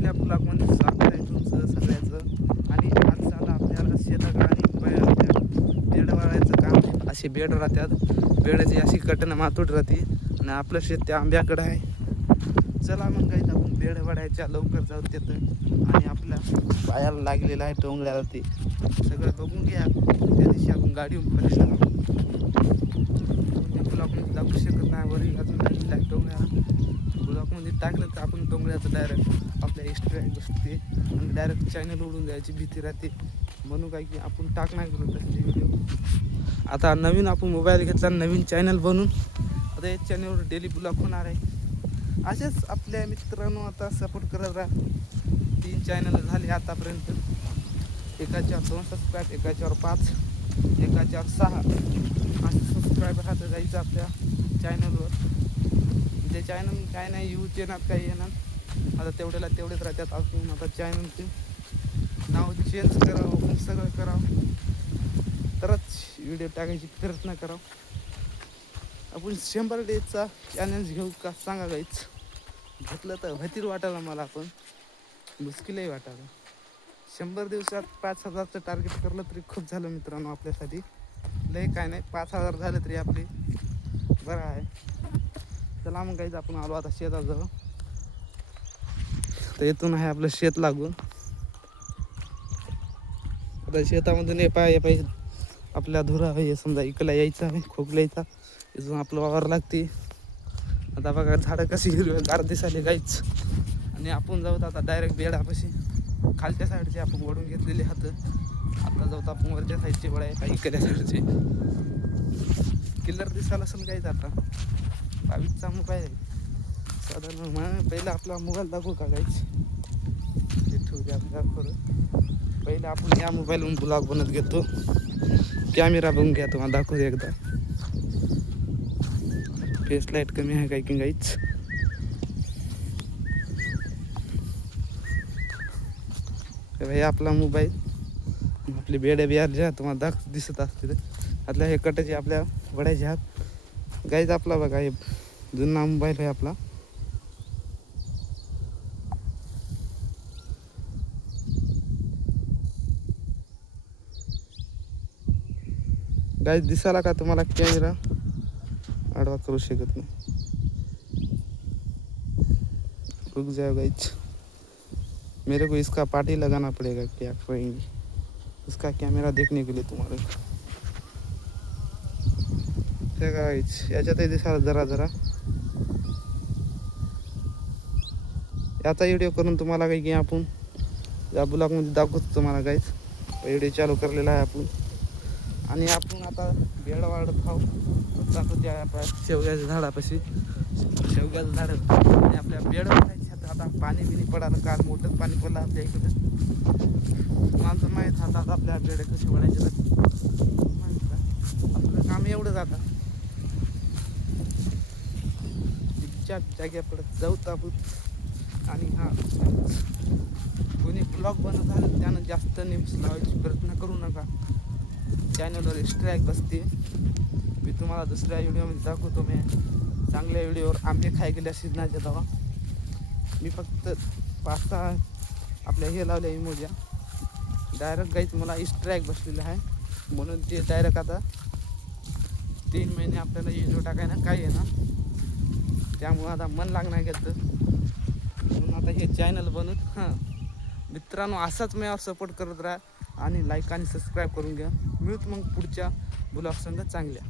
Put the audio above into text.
आपल्या ब्लॉगमध्ये स्वागत आहे तुमचं सगळ्याचं. आणि आज झालं आपल्याला शेताकडं आणि बेड वाळायचं काम आहे. अशी बेड राहतात, बेडाची अशी कटणं मातूट राहते आणि आपलं शेत त्या आंब्याकडं आहे. चला मग काही आपण बेड वाढायच्या लवकर जाऊ तिथं. आणि आपल्या पायाला लागलेलं आहे टोंगळ्याला, ते सगळं बघून घ्या. त्या दिवशी आपण गाडी उभं ब्लॉकमध्ये दाखवू शकत नाही, वरील अजून लागलेलं आहे टोंगळ्याला. ब्लॉकमध्ये टाकलं तर आपण टोंगळ्याचं डायरेक्ट आपल्या एक्स्ट्रा बसते आणि डायरेक्ट चॅनल उडून जायची भीती राहते. म्हणून काय की आपण टाक नाही करू तसले व्हिडिओ. आता नवीन आपण मोबाईल घेतला, नवीन चॅनल बनवून आता या चॅनलवर डेली ब्लॉग होणार आहे. असेच आपल्या मित्रांनो आता सपोर्ट करत राहा. 3 चॅनल झाले आतापर्यंत. एकाच्यावर 2 सबस्क्राईब, एकाच्यावर 5, एकाच्यावर 6 असे सबस्क्राईबर राहतं जायचं आपल्या चॅनलवर. जे चॅनल काय नाही यूज येणार काही येणार, आता तेवढ्याला तेवढेच राहतात. आपण आता चॅनलचे नाव चेंज करावं, सगळं करावं, तरच व्हिडिओ टाकायची प्रयत्न करावं. आपण 100 डेजचा चॅलेंज घेऊ का सांगा गाईच. घेतलं तर भतीर वाटायला मला, पण मुश्किलही वाटायला. 100 दिवसात 5000चं टार्गेट करलं तरी खूप झालं मित्रांनो आपल्यासाठी. लय काय नाही, 5000 झालं तरी आपली बरं आहे. चला मग गाईज आपण आलो आता शेताजवळ. तर इथून आहे आपलं शेत लागून. आता शेतामधून पाय आपल्या धुरा हे समजा इकडला यायचा आहे, खोकल्याचा. इथून आपलं वावर लागते. आता बघा झाडं कशी हिरवेगार दिसायले गाईच. आणि आपण जाऊ आता डायरेक्ट बेडापाशी. खालच्या साईडचे आपण वडून घेतलेले हात. आता जाऊ आपण वरच्या साईडचे वड आहे काही इकडच्या साईडचे. किल्लर दिसायला असेल काहीच. आता 22चा मोबाईल आहे साधारण. पहिला आपला मोबाईल दाखवू का गाईच, ते ठेवू द्या आपल्या परत. पहिले आपण या मोबाईलवरून ब्लॉग बनत घेतो. कॅमेरा बघून घ्या, तुम्हाला दाखवतो एकदा. फेस लाईट कमी आहे काही की गाईच. हे आपला मोबाईल, आपली बेड्या बिहार ज्या तुम्हाला दिसत असतील आतल्या हे कटाचे आपल्या वड्याचे हात गाईच. आपला बघा हे जुना मोबाईल आहे आपला. गाईच दिसायला का तुम्हाला कॅमेरा आडवा करू शकत नाही. रुक जाओ गाइस, मेरे को इसका पार्टी लगाना पड़ेगा, क्या करेंगे इसका कैमरा देखने के लिए तुम्हारे. गाइस याच्यातही दिसायला जरा जरा याचा व्हिडिओ करून तुम्हाला काही की आपण या ब्लॉगमध्ये दाखवतो तुम्हाला गाइस. व्हिडिओ चालू करलेला आहे आपण. आणि आपण आता बेड वाढत खाऊ जातो त्या शेवग्याच्या झाडापाशी. शेवग्याचं झाड आणि आपल्या बेड वाढायचे आता. पाणी बिणी पडायला, काल मोठंच पाणी पडलं आपल्या इकडं. माणसं माहीत हातात आपल्या बेड कशी वाढायचे. आपलं काम एवढं जातं. इच्छा जाग्या पडत जाऊ आपण. आणि हा कोणी ब्लॉग बनत झालं त्यानं जास्त नेम्स लावायची प्रयत्न करू नका. चॅनलवर स्ट्राईक बसते. मी तुम्हाला दुसऱ्या व्हिडिओमध्ये दाखवतो. मी चांगल्या व्हिडिओवर आंबे खाय गेल्या सीजनाच्या तेव्हा मी फक्त 5-6 आपल्या हे लावल्या इमोज्या. डायरेक्ट गाईच मला स्ट्राईक बसलेलं आहे, म्हणून ते डायरेक्ट आता 3 महिने आपल्याला व्हिडिओ टाकायला काय आहे ना, त्यामुळं आता मन लागणार घेतं. म्हणून आता हे चॅनल बनवून मित्रांनो असाच मी सपोर्ट करत राहा आणि लाईक आणि सबस्क्राईब करून घ्या. मिळूत मग पुढच्या ब्लॉग संग चांगल्या.